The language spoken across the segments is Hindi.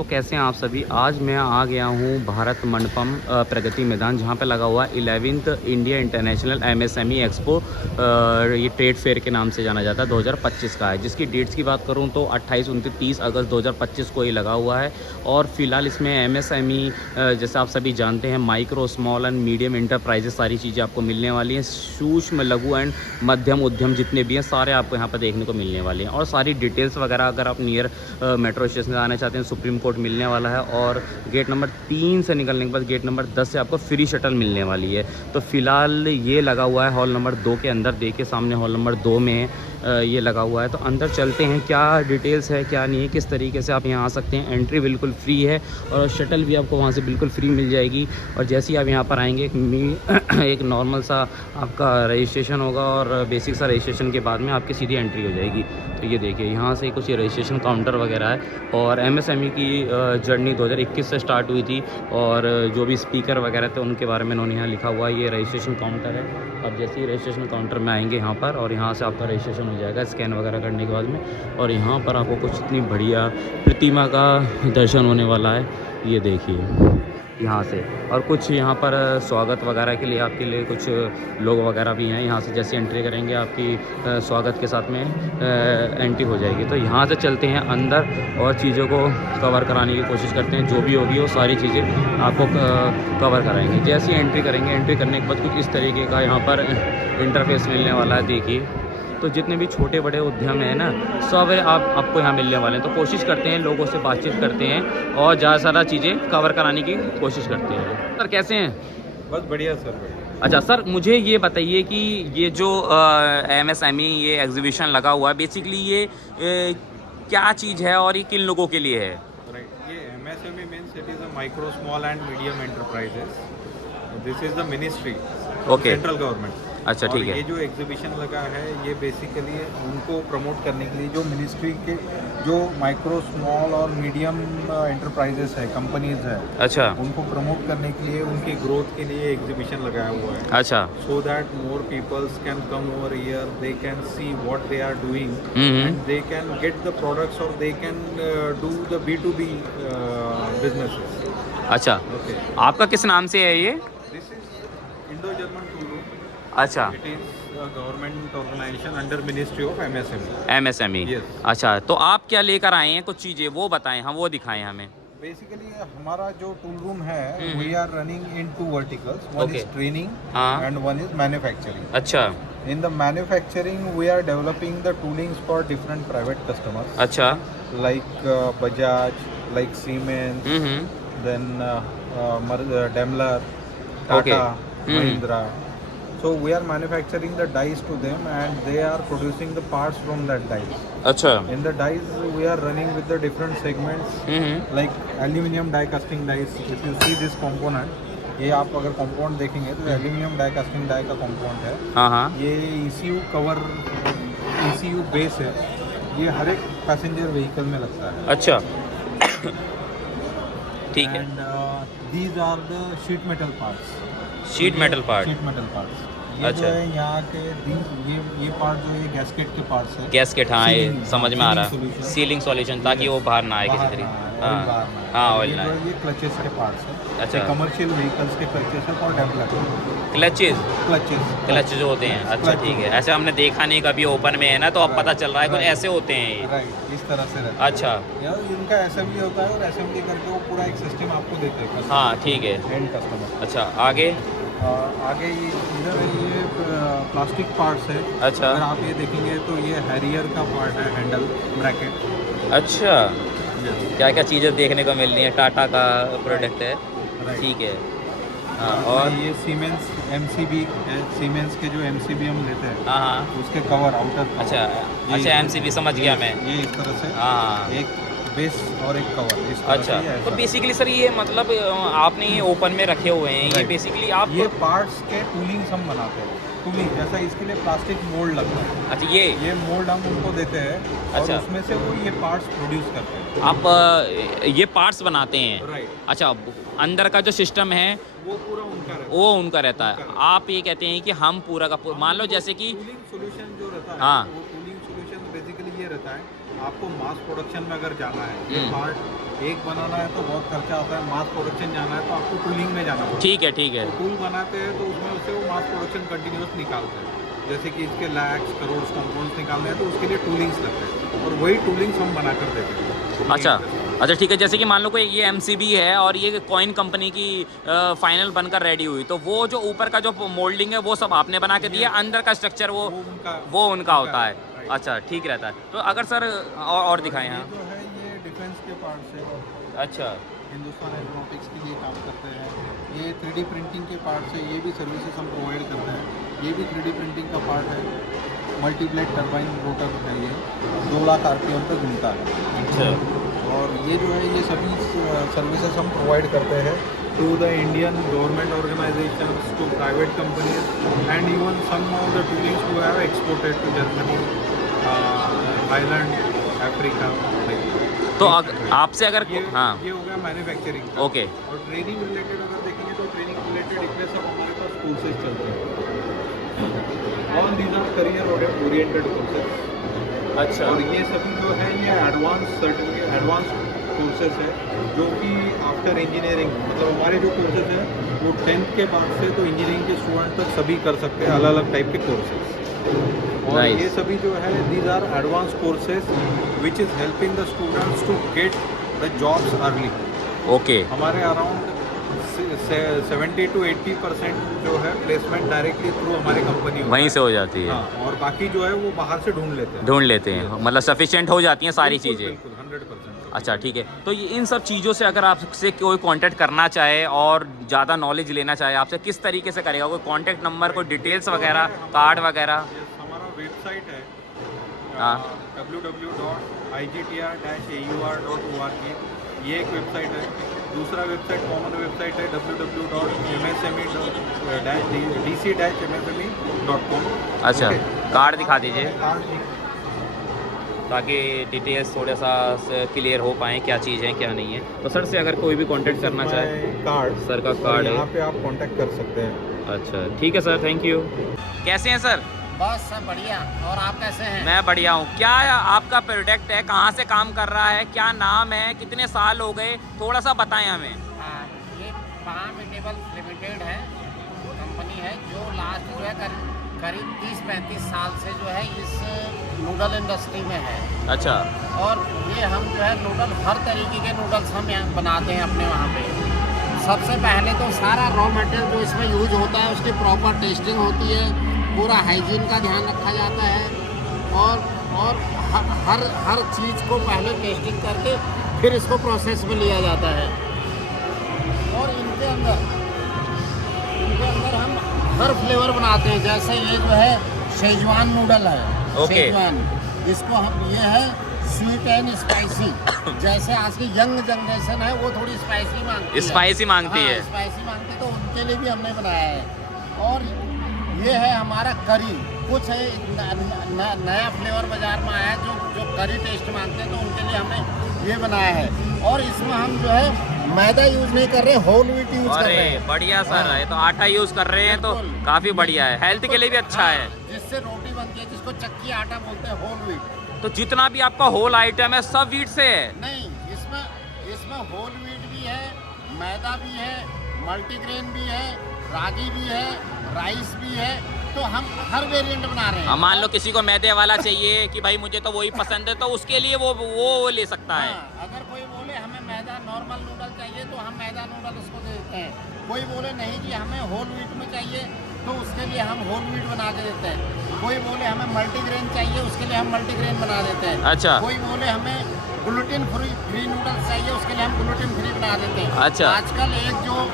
दोस्तों, कैसे हैं आप सभी। आज मैं आ गया हूँ भारत मंडपम प्रगति मैदान, जहाँ पे लगा हुआ है 11th India international MSME expo. ये ट्रेड फेयर के नाम से जाना जाता है, 2025 का है। जिसकी डेट्स की बात करूँ तो 28, 29, 30 अगस्त 2025 को ये लगा हुआ है। और फिलहाल इसमें MSME जैसे आप सभी जानते हैं, micro small and medium enterprises, सारी चीज़ें आपको मिलने वाली हैं। सूक्ष्म लघु एंड मध्यम उद्यम जितने भी हैं सारे आपको यहाँ पर देखने को मिलने वाले हैं। और सारी डिटेल्स वगैरह अगर आप नियर मेट्रो स्टेशन आना चाहते हैं, सुप्रीम कोर्ट मिलने वाला है। और गेट नंबर 3 से निकलने के बाद गेट नंबर 10 से आपको फ्री शटल मिलने वाली है। तो फिलहाल ये लगा हुआ है हॉल नंबर 2 के अंदर। देखिए सामने हॉल नंबर 2 में ये लगा हुआ है। तो अंदर चलते हैं, क्या डिटेल्स है क्या नहीं है, किस तरीके से आप यहाँ आ सकते हैं। एंट्री बिल्कुल फ्री है और शटल भी आपको वहाँ से बिल्कुल फ्री मिल जाएगी। और जैसे ही आप यहाँ पर आएंगे एक नॉर्मल सा आपका रजिस्ट्रेशन होगा और बेसिक सा रजिस्ट्रेशन के बाद में आपकी सीधी एंट्री हो जाएगी। तो ये देखिए यहाँ से कुछ रजिस्ट्रेशन काउंटर वगैरह है। और MSME की जर्नी 2021 से स्टार्ट हुई थी और जो भी स्पीकर वगैरह थे उनके बारे में इन्होंने यहाँ लिखा हुआ है। ये रजिस्ट्रेशन काउंटर है। अब जैसे ही रजिस्ट्रेशन काउंटर में आएंगे यहाँ पर, और यहाँ से आपका रजिस्ट्रेशन हो जाएगा स्कैन वगैरह करने के बाद में। और यहाँ पर आपको कुछ इतनी बढ़िया प्रतिमा का दर्शन होने वाला है, ये देखिए यहाँ से। और कुछ यहाँ पर स्वागत वगैरह के लिए आपके लिए कुछ लोग वगैरह भी हैं। यहाँ से जैसे एंट्री करेंगे आपकी स्वागत के साथ में एंट्री हो जाएगी। तो यहाँ से चलते हैं अंदर और चीज़ों को कवर कराने की कोशिश करते हैं। जो भी होगी वो सारी चीज़ें आपको कवर कराएंगे। जैसे ही एंट्री करेंगे, एंट्री करने के बाद कुछ इस तरीके का यहाँ पर इंटरफेस मिलने वाला है। देखिए, तो जितने भी छोटे बड़े उद्यम हैं ना, सब आपको यहाँ मिलने वाले हैं। तो कोशिश करते हैं, लोगों से बातचीत करते हैं और ज़्यादा सारा चीज़ें कवर कराने की कोशिश करते हैं। सर कैसे हैं? बस बढ़िया सर। अच्छा सर, मुझे ये बताइए कि ये जो MSME ये एग्जीबिशन लगा हुआ है, बेसिकली ये क्या चीज़ है और ये किन लोगों के लिए है? राइट, ये MSME means it is a micro small and medium enterprises. This is the ministry, okay, central government. अच्छा ठीक है। ये जो एग्जीबिशन लगा है ये बेसिकली उनको प्रमोट करने के लिए, जो मिनिस्ट्री के जो माइक्रो स्मॉल और मीडियम एंटरप्राइजेस है, कंपनीज है, अच्छा, उनको प्रमोट करने के लिए, उनकी ग्रोथ के लिए एग्जीबिशन लगाया हुआ है। अच्छा, so that more peoples can come over here, they can see what they are doing and they can get the products और they can do the B2B businesses. अच्छा, ओके, आपका किस नाम से है ये? This is Indo German tool room. अच्छा, it is a government organisation under ministry of MSME। Yes. अच्छा, तो आप क्या लेकर आए हैं? कुछ चीज़ें वो बताएं, हम वो दिखाएं हमें। बेसिकली हमारा जो टूल रूम है, we are running in 2 verticals. One Okay. is training हाँ, and one is manufacturing. अच्छा, In the manufacturing, we are developing the toolings for different private customers अच्छा, like Bajaj, like Siemens, then Daimler, Tata, Okay. Mahindra. So we are manufacturing the dies to them and they are producing the parts from that dies. अच्छा, In the dies, we are running with the different segments like aluminium die casting dies. If you see this component, ये आप अगर कंपाउंड देखेंगे तो एल्यूमिनियम डाई कास्टिंग डाई का कंपाउंड है। हाँ हाँ, ये ECU कवर, ECU बेस है। ये हर एक पैसेंजर व्हीकल में लगता है। अच्छा, ठीक है। And these are the sheet metal parts. Sheet metal part, sheet metal parts ये अच्छा। जो है यहाँ के ये पार्ट जो है गैस्केट के पार्ट्स है। गैस्केट, हाँ ये Sealing, समझ में आ रहा है। solution। सीलिंग सॉल्यूशन, ताकि वो बाहर ना आए किसी बाहर तरीके। ना आए, हाँ ऑयल बाहर ना आए। हाँ, और ऑयल ये ना जो आए। है ये क्लचेस के पार्ट्स है। अच्छा। कमर्शियल व्हीकल्स के क्लचेस है और डेवलपर क्लचेस, क्लचेस क्लच जो होते हैं, अच्छा Clutch ठीक है। होते हैं। ऐसे हमने देखा नहीं कभी ओपन में, है ना, तो अब पता चल रहा है कुछ ऐसे होते हैं ये। राइट, इस तरह से रहता है। अच्छा, यार इनका असेंबली होता है और असेंबली करके वो पूरा एक सिस्टम आपको देते हैं हाँ ठीक है। And customer. अच्छा, आगे, आगे इधर ये प्लास्टिक पार्ट्स है। अच्छा, अगर आप ये देखेंगे तो ये हैरियर का पार्ट है, हैंडल ब्रैकेट। अच्छा, क्या क्या चीज़ें देखने को मिल रही है। टाटा का प्रोडक्ट है, राइट। ठीक है। हाँ, और ये सीमेंस MCB है। सीमेंस के जो MCB हम लेते हैं, हाँ हाँ, उसके कवर, आउटर कवर। अच्छा अच्छा, MCB समझ गया मैं। ये इस तरह से हाँ, एक बेस और एक कवर, इस तरह अच्छा, से ये तो ऐसा। बेसिकली सर ये मतलब आपने ये ओपन में रखे हुए हैं, ये Right. बेसिकली आप, ये पार्ट्स के टूलिंग्स हम बनाते हैं। टूलिंग जैसा इसके लिए प्लास्टिक मोल्ड लगता है। अच्छा ये मोल्ड हम उनको देते हैं और अच्छा। उसमें से वो ये पार्ट्स प्रोड्यूस करते हैं। आप ये पार्ट्स बनाते हैं। राइट, अच्छा, अंदर का जो सिस्टम है वो पूरा उनका रहता है। वो उनका रहता है। आप ये कहते हैं कि हम पूरा का पूरा, मान लो जैसे कि, टूलिंग सोल्यूशन जो रहता है, हाँ। वो टूलिंग सोल्यूशन बेसिकली ये रहता है, आपको मास प्रोडक्शन में अगर जाना है, ये पार्ट एक बनाना है तो बहुत खर्चा आता है, मास प्रोडक्शन जाना है तो आपको टूलिंग में जाना पड़ता ठीक है ठीक है। है। टूल बनाते हैं तो उसमें उससे वो मास प्रोडक्शन कंटिन्यूस निकालते हैं, जैसे कि इसके लैक्स करोड़ कंपाउंड्स निकालने हैं तो उसके लिए टूलिंग्स लगते हैं, और वही टूलिंग्स हम बना कर देते हैं। अच्छा अच्छा ठीक है। जैसे कि मान लो कोई ये MCB है और ये कॉइन कंपनी की फाइनल बनकर रेडी हुई, तो वो जो ऊपर का जो मोल्डिंग है वो सब आपने बना के दिया, अंदर का स्ट्रक्चर वो उनका होता है। अच्छा ठीक रहता है। तो अगर सर और दिखाएं यहाँ। जो है ये डिफेंस के पार्ट से, अच्छा हिंदुस्तान एरोनॉटिक्स के लिए काम करते हैं। ये 3D प्रिंटिंग के पार्ट से, ये भी सर्विसेज हम प्रोवाइड करते हैं। ये भी 3D प्रिंटिंग का पार्ट है। मल्टीब्लेड टर्बाइन रोटर है, ये 2 लाख RPM पे घूमता है। अच्छा। और ये जो है ये सभी सर्विसेज हम प्रोवाइड करते हैं to the Indian government organisations, to private companies and even some of the toolings who have exported to Germany, Thailand, Africa. तो आपसे अगर हाँ ये हो गया मैन्युफैक्चरिंग। ओके। और ट्रेनिंग रिलेटेड अगर देखेंगे तो ट्रेनिंग रिलेटेड इतने सब हमारे पास कोर्सेज चलते हैं। All these are career oriented courses. अच्छा। और ये सभी जो है ये एडवांस सर्टिफिकेट, एडवांस कोर्सेज है जो कि आफ्टर इंजीनियरिंग, मतलब हमारे जो कोर्सेज हैं वो 10th के बाद से तो इंजीनियरिंग के स्टूडेंट तक सभी कर सकते हैं, अलग अलग टाइप के कोर्सेज। और Nice. ये सभी जो है these are advance courses which is helping the students to get the jobs early. Okay. हमारे अराउंड 70 to 80% जो है प्लेसमेंट डायरेक्टली थ्रू हमारी कंपनी वहीं से हो जाती है। हाँ, और बाकी जो है वो बाहर से ढूंढ लेते हैं। मतलब सफिशिएंट हो जाती हैं सारी चीज़ें। बिल्कुल 100%। अच्छा ठीक है। तो ये इन सब चीज़ों से अगर आपसे कोई कांटेक्ट करना चाहे और ज़्यादा नॉलेज लेना चाहे आपसे, किस तरीके से करेगा? कोई कांटेक्ट नंबर, कोई डिटेल्स वगैरह, कार्ड वगैरह? हमारा वेबसाइट है हाँ। www.igtr-aur.org, ये एक वेबसाइट है। दूसरा वेबसाइट कॉमन वेबसाइट है www.msme-dc-msme.com। अच्छा, कार्ड दिखा दीजिए ताकि डिटेल्स थोड़ा सा क्लियर हो पाएँ, क्या चीज़ है क्या नहीं है। तो सर से अगर कोई भी कांटेक्ट करना चाहे, कार्ड सर का कार्ड है। यहाँ पे आप कांटेक्ट कर सकते हैं। अच्छा ठीक है सर, थैंक यू। कैसे हैं सर? बस सब बढ़िया। और आप कैसे हैं? मैं बढ़िया हूँ। क्या आपका प्रोडक्ट है, कहाँ से काम कर रहा है, क्या नाम है, कितने साल हो गए, थोड़ा सा बताएं हमें। हाँ, ये पाम इनेबल्स लिमिटेड है, कंपनी है जो लास्ट जो है करीब 30-35 साल से जो है इस नूडल इंडस्ट्री में है। अच्छा। और ये हम जो है नूडल, हर तरीके के नूडल्स हम यहाँ बनाते हैं अपने वहाँ पे। सबसे पहले तो सारा रॉ मटेरियल जो इसमें यूज होता है उसकी प्रॉपर टेस्टिंग होती है, पूरा हाइजीन का ध्यान रखा जाता है, और हर चीज़ को पहले टेस्टिंग करके फिर इसको प्रोसेस में लिया जाता है। और इनके अंदर हम हर फ्लेवर बनाते हैं। जैसे ये जो है शेजवान नूडल है। ओके। शेजवान, इसको हम, ये है स्वीट एंड स्पाइसी। जैसे आज की यंग जनरेशन है वो थोड़ी स्पाइसी मांगती है। स्पाइसी मांगती है। स्पाइसी मांगती है, तो उनके लिए भी हमने बनाया है। और ये है हमारा करी, कुछ है नया फ्लेवर बाजार में आया है जो करी टेस्ट मांगते हैं, तो उनके लिए हमने ये बनाया है। और इसमें हम जो है मैदा यूज नहीं कर रहे, होल व्हीट यूज कर रहे हैं। बढ़िया सर हाँ। है, तो आटा यूज कर रहे हैं तो बिल्कुल। काफी बढ़िया है, हेल्थ के लिए भी अच्छा हाँ, है। जिससे रोटी बनती है, जिसको चक्की आटा बोलते हैं, होल व्हीट। तो जितना भी आपका होल आइटम है सब व्हीट से है? नहीं, इसमें होल व्हीट भी है, मैदा भी है, मल्टीग्रेन भी है, रागी भी है, राइस भी है। तो हम हर वेरिएंट बना रहे हैं। मान लो किसी को मैदे वाला चाहिए कि भाई मुझे तो वही पसंद है, तो उसके लिए वो ले सकता है। हाँ, अगर कोई बोले हमें मैदा नॉर्मल नूडल चाहिए तो हम मैदा नूडल उसको दे देते हैं। कोई बोले नहीं जी हमें होल व्हीट में चाहिए तो उसके लिए हम होल व्हीट बना के देते हैं। कोई बोले हमें मल्टीग्रेन चाहिए, उसके लिए हम मल्टीग्रेन बना देते हैं। अच्छा। कोई बोले हमें ग्लूटेन फ्री नूडल्स चाहिए, उसके लिए हम ग्लूटेन फ्री बना देते हैं। अच्छा। आजकल एक जो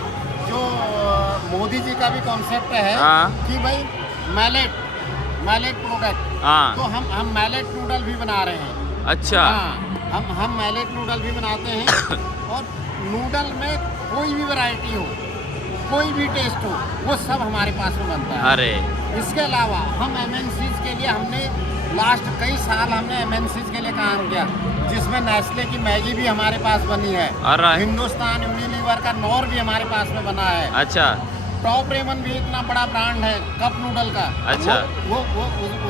मोदी जी का भी कॉन्सेप्ट है हाँ। कि भाई मैलेट प्रोडक्ट, हाँ। तो हम मैलेट नूडल भी बना रहे हैं। अच्छा। हाँ, हम मैलेट नूडल भी बनाते हैं। और नूडल में कोई भी वैरायटी हो, कोई भी टेस्ट हो, वो सब हमारे पास में बनता है। अरे इसके अलावा हम MNCs के लिए हमने लास्ट कई साल हमने MNCs के लिए काम किया, जिसमें नेस्ले की मैगी भी हमारे पास बनी है। अरे। हिंदुस्तान यूनिलीवर का नॉर भी हमारे पास में बना है। अच्छा। टॉप रेमन भी इतना बड़ा ब्रांड है कप नूडल का। अच्छा। वो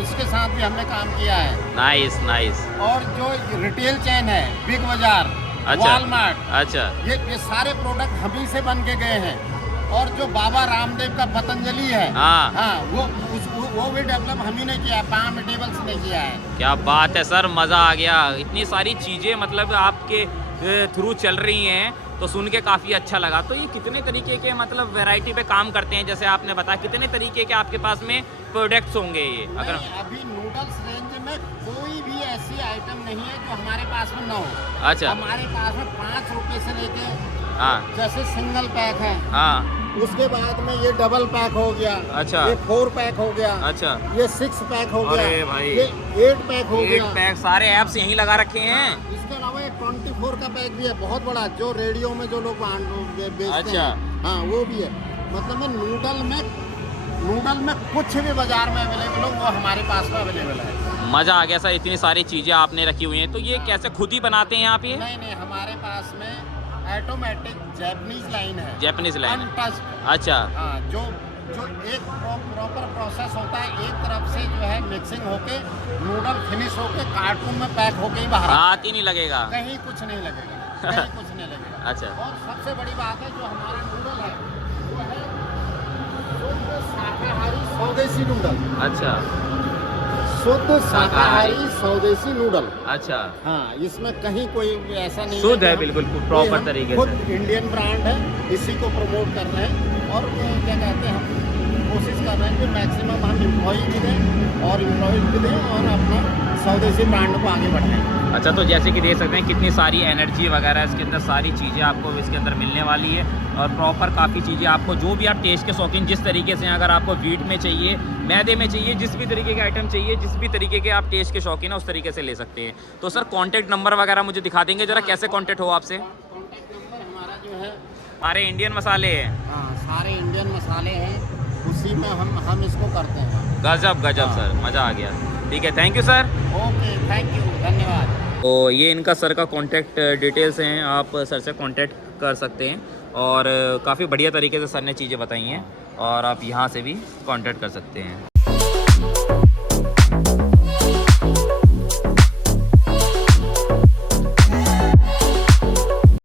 उसके साथ भी हमने काम किया है। Nice nice. और जो रिटेल चेन है बिग बाजार, अच्छा। वॉलमार्ट, अच्छा ये सारे प्रोडक्ट हम ही से बन के गए हैं। और जो बाबा रामदेव का पतंजलि है, हाँ। हाँ, वो भी डेवलप हम ही ने किया है, पाम मेटेरियल्स ने किया है। क्या बात है सर, मज़ा आ गया। इतनी सारी चीज़ें मतलब आपके थ्रू चल रही हैं तो सुन के काफ़ी अच्छा लगा। तो ये कितने तरीके के मतलब वैरायटी पे काम करते हैं, जैसे आपने बताया कितने तरीके के आपके पास में प्रोडक्ट्स होंगे ये? अगर नहीं, अभी नूडल्स रेंज में कोई भी ऐसी आइटम नहीं है जो हमारे पास में ना हो। अच्छा। हमारे पास में 5 रुपए से लेके, हाँ जैसे सिंगल पैक है, हाँ। उसके बाद में ये डबल पैक हो गया, अच्छा। ये 4 पैक हो गया, अच्छा। ये 6 पैक हो गया, अरे भाई। ये 8 पैक हो 8 गया। पैक सारे ऐप्स यहीं लगा रखे हैं। इसके अलावा एक 24 का पैक भी है, बहुत बड़ा, जो रेडियो में जो लोग बेचते अच्छा। हैं, हाँ, वो भी है। मतलब में नूडल में कुछ भी बाजार में अवेलेबल हो, वो हमारे पास में अवेलेबल है। मज़ा आ गया सर, इतनी सारी चीज़ें आपने रखी हुई हैं। तो ये कैसे खुद ही बनाते हैं आप ये? नहीं, हमारे पास में ऑटोमेटिक जैपनीज लाइन है, जैपनीज लाइन। अनटच्ड। अच्छा। हाँ, जो एक प्रॉपर प्रोसेस होता है, एक तरफ से जो है मिक्सिंग होके नूडल फिनिश होके कार्टून में पैक होके ही बाहर हाथ ही नहीं लगेगा। कहीं कुछ नहीं लगेगा, कहीं कुछ नहीं लगेगा। अच्छा। और सबसे बड़ी बात है, जो हमारा नूडल है वो है शुद्ध शाकाहारी स्वदेशी नूडल। अच्छा। शुद्ध शाकाहारी स्वदेशी नूडल। अच्छा। हाँ, इसमें कहीं कोई ऐसा नहीं शुद्ध कि है हम- बिल्कुल ये प्रॉपर हम तरीके खुद से। इंडियन ब्रांड है, इसी को प्रमोट कर रहे हैं। और क्या कहते हैं, हम कोशिश कर रहे हैं कि मैक्सिमम हम एम्प्लॉय भी दें और एम्प्लॉयज भी दें और अपना स्वदेशी ब्रांड को आगे बढ़ाएं। अच्छा, तो जैसे कि देख सकते हैं कितनी सारी एनर्जी वगैरह इसके अंदर, सारी चीज़ें आपको इसके अंदर मिलने वाली है। और प्रॉपर काफ़ी चीज़ें आपको, जो भी आप टेस्ट के शौकीन, जिस तरीके से अगर आपको व्हीट में चाहिए, मैदे में चाहिए, जिस भी तरीके के आइटम चाहिए, जिस भी तरीके के आप टेस्ट के शौकीन है, उस तरीके से ले सकते हैं। तो सर कॉन्टैक्ट नंबर वगैरह मुझे दिखा देंगे ज़रा, कैसे कॉन्टैक्ट हो आपसे? कॉन्टैक्ट नंबर हमारा जो है, हमारे इंडियन मसाले हैं। हाँ, सारे इंडियन मसाले हैं, उसी में हम इसको करते हैं। गजब गजब सर, मज़ा आ गया। ठीक है, thank you sir. Okay, thank you, धन्यवाद। तो ये इनका सर का कॉन्टैक्ट डिटेल्स हैं, आप सर से कॉन्टैक्ट कर सकते हैं। और काफ़ी बढ़िया तरीके से सर ने चीज़ें बताई हैं, और आप यहाँ से भी कॉन्टैक्ट कर सकते हैं।